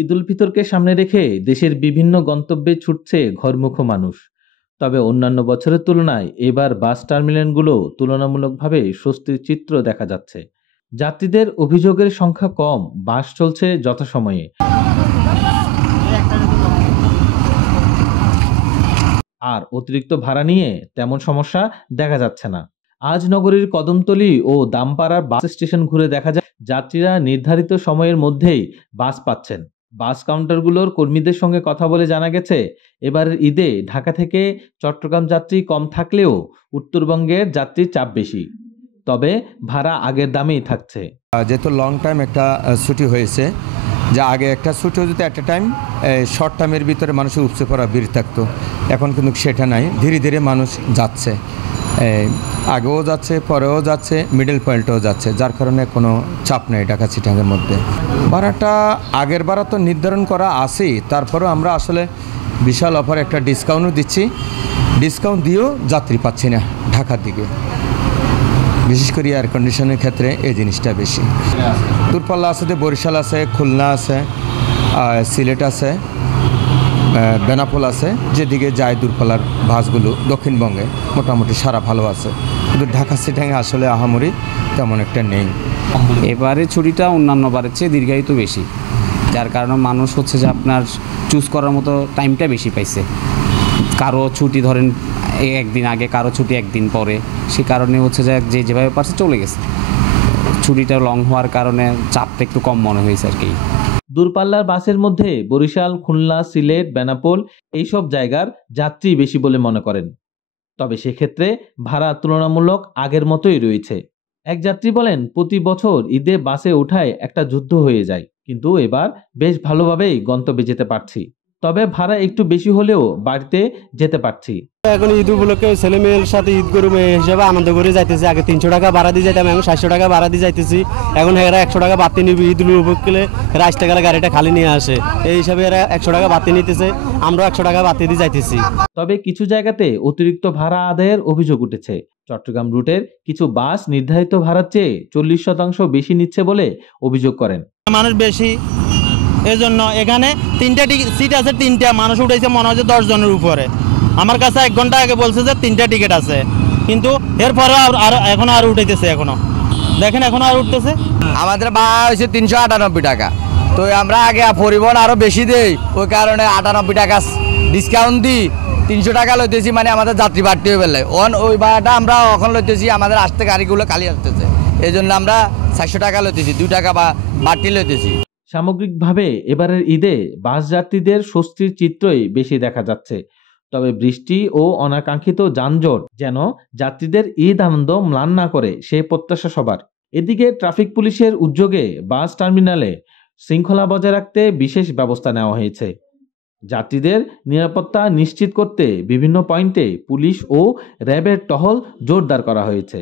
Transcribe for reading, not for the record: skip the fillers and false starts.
ঈদ উল ফিতরকে সামনে রেখে দেশের বিভিন্ন গন্তব্যে ছুটছে ঘরমুখো মানুষ। তবে অন্যান্য বছরের তুলনায় এবার বাস টার্মিনালগুলো তুলনামূলকভাবে স্বস্তির চিত্র দেখা যাচ্ছে। যাত্রীদের অভিযোগের সংখ্যা কম, বাস চলছে যথাসময়ে। আর অতিরিক্ত ভাড়া নিয়ে তেমন সমস্যা দেখা যাচ্ছে না। আজ নগরীর কদমতলী ও দামপাড়ার বাস স্টেশন ঘুরে দেখা যায় যাত্রীরা নির্ধারিত সময়ের মধ্যেই বাস পাচ্ছেন। বাস কাউন্টারগুলোর কর্মীদের সঙ্গে কথা বলে জানা গেছে, এবারের ঈদে ঢাকা থেকে চট্টগ্রাম যাত্রী কম থাকলেও উত্তরবঙ্গের যাত্রীর চাপ বেশি। তবে ভাড়া আগের দামেই থাকছে। যেহেতু লং টাইম একটা ছুটি হয়েছে, যে আগে একটা ছুটি হতো অ্যাট এ টাইম শর্ট টাইমের ভিতরে মানুষের উপচে পড়া ভিড় থাকতো, এখন কিন্তু সেটা নাই। ধীরে ধীরে মানুষ যাচ্ছে, আগেও যাচ্ছে, পরেও যাচ্ছে, মিডল পয়েন্টেও যাচ্ছে, যার কারণে কোনো চাপ নেই ঢাকা চিটাগাংয়ের মধ্যে। ভাড়াটা আগের ভাড়া তো নির্ধারণ করা আছেই, তারপরেও আমরা আসলে বিশাল অফার একটা ডিসকাউন্টও দিচ্ছি। ডিসকাউন্ট দিয়েও যাত্রী পাচ্ছি না ঢাকার দিকে, বিশেষ করে এয়ার কন্ডিশনের ক্ষেত্রে এই জিনিসটা বেশি। দূরপাল্লা আছে, বরিশাল আছে, খুলনা আছে, সিলেট আছে, বেনাপোল আছে, যেদিকে যায় দূরপাল্লার বাসগুলো দক্ষিণবঙ্গে মোটামুটি সারা ভালো আছে, কিন্তু ঢাকা চিটাগাংয়ে আসলে আহামরি তেমন একটা নেই। এবারে ছুটিটা অন্যান্য বারের চেয়ে দীর্ঘায়িত বেশি, যার কারণে মানুষ হচ্ছে যে আপনার চুজ করার মতো টাইমটা বেশি পাইছে। কারো ছুটি ধরেন একদিন আগে, কারো ছুটি একদিন পরে, সে কারণে হচ্ছে যে যেভাবে পারছে চলে গেছে। ছুটিটা লং হওয়ার কারণে চাপটা একটু কম মনে হয়েছে আর কি। দূরপাল্লার বাসের মধ্যে বরিশাল, খুলনা, সিলেট, বেনাপোল এইসব জায়গার যাত্রী বেশি বলে মনে করেন। তবে সেক্ষেত্রে ভাড়া তুলনামূলক আগের মতোই রয়েছে। এক যাত্রী বলেন, প্রতি বছর ঈদে বাসে ওঠায় একটা যুদ্ধ হয়ে যায়, কিন্তু এবার বেশ ভালোভাবেই গন্তব্যে যেতে পারছি। তবে ভাড়া একটু বেশি হলেও বাড়িতে যেতে পারছি। এখন ঈদ উপলক্ষে ছেলে মেয়ের সাথে ঈদ করবে হিসাবে আনন্দ করে যাইতেছি। আগে 300 টাকা ভাড়া দিয়ে যাইতাম, এখন 700 টাকা ভাড়া দিয়ে যাইতেছি। এখন এরা 100 টাকা বাড়তি নিবে, ঈদ উপলক্ষে রাস্তা গেলে গাড়িটা খালি নিয়ে আসে, এই হিসাবে এরা 100 টাকা বাড়তি নিতেছে, আমরাও 100 টাকা বাড়তি দিয়ে যাইতেছি। তবে কিছু জায়গাতে অতিরিক্ত ভাড়া আদায়ের অভিযোগ উঠেছে। চট্টগ্রাম রুটের কিছু বাস নির্ধারিত ভাড়ার চেয়ে 40% বেশি নিচ্ছে বলে অভিযোগ করেন। মানুষ বেশি, এজন্য এখানে 3টা সিট আছে, 3টা মানুষ উঠেছে মনে হচ্ছে 10 জনের উপরে। আমার কাছে 1 ঘন্টা আগে বলছে যে 3টা টিকিট আছে, কিন্তু এরপরে এখনো আর উঠেছে, এখনো দেখেন এখনো আর উঠতেছে। আমাদের ভাড়া হয়েছে 398 টাকা, তো আমরা আগে পরিবহন আরো বেশি দেই, ওই কারণে 98 টাকা ডিসকাউন্ট দিই 300 টাকা লইতেছি, মানে আমাদের যাত্রী বাড়তি হয়ে গেলে ওই ভাড়াটা আমরা এখন লইতেছি, আমাদের আসতে গাড়িগুলো খালি আসতেছে, এই জন্য আমরা 400 টাকা লইতেছি, 2 টাকা বা বাড়তি লইতেছি। সামগ্রিকভাবে এবারের ঈদে বাস যাত্রীদের স্বস্তির চিত্রই বেশি দেখা যাচ্ছে। তবে বৃষ্টি ও অনাকাঙ্ক্ষিত যানজট যেন যাত্রীদের ঈদ আনন্দ ম্লান না করে, সে প্রত্যাশা সবার। এদিকে ট্রাফিক পুলিশের উদ্যোগে বাস টার্মিনালে শৃঙ্খলা বজায় রাখতে বিশেষ ব্যবস্থা নেওয়া হয়েছে। যাত্রীদের নিরাপত্তা নিশ্চিত করতে বিভিন্ন পয়েন্টে পুলিশ ও র্যাবের টহল জোরদার করা হয়েছে।